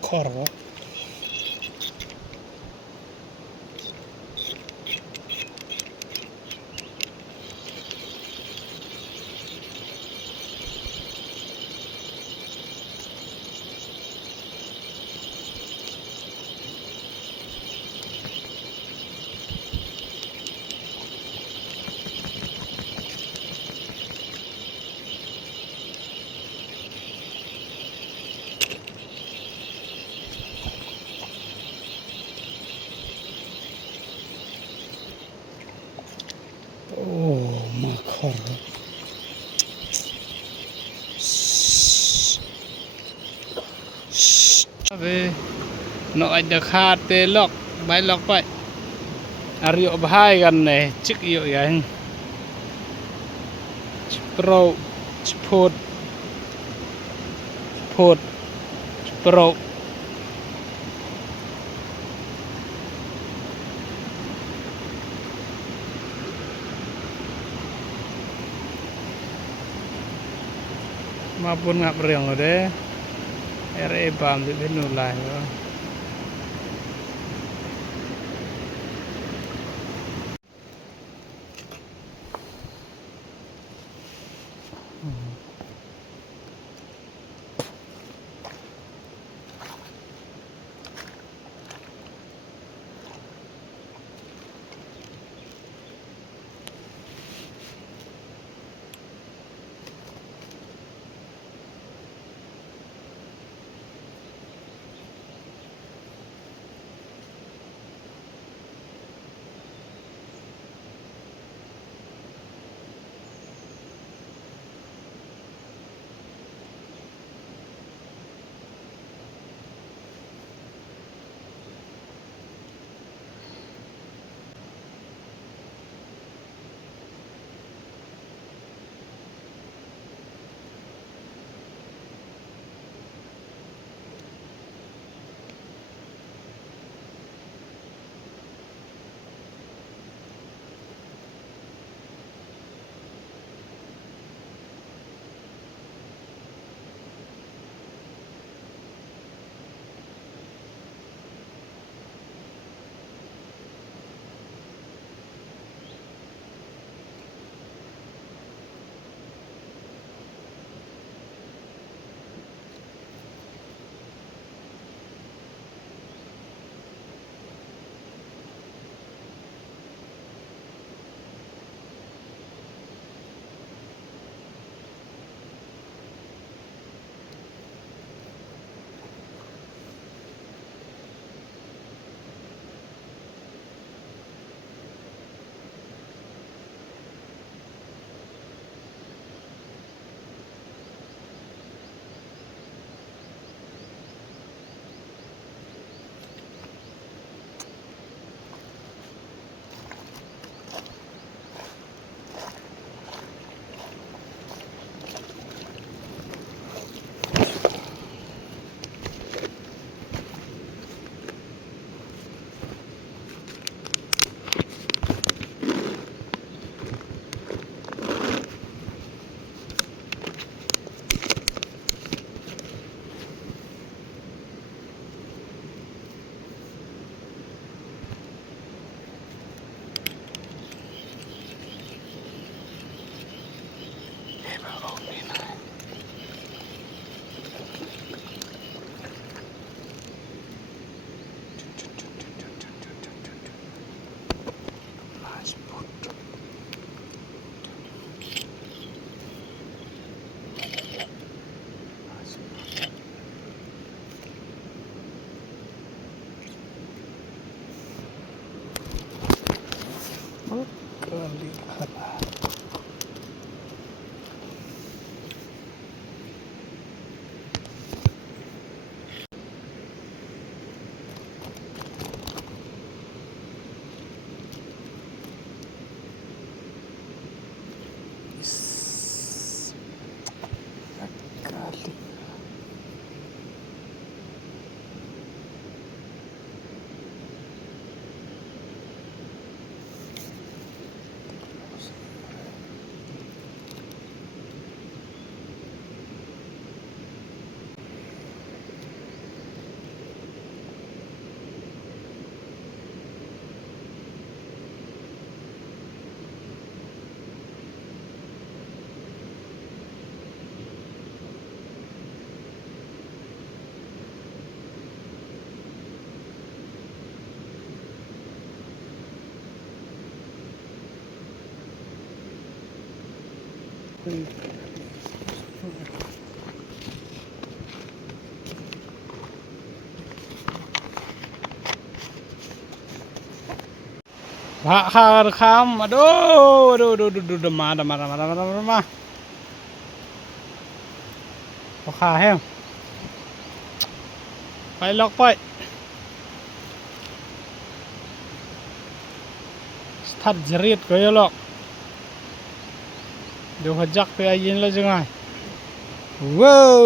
Korvo. Oh, makorvo. Về nó anh được hạt tê lọc bay lọc vậy rượu hai gần này chiếc rượu vậy pro phốt phốt pro maupun ngap riang lo deh re bam di nulai lo Pak rekam, aduh, demam, Pak hem, ไปล็อกไปสตาร์ทjeritก็yaล็อกเดี๋ยวขจักไปอายินแล้วจังไงว้าว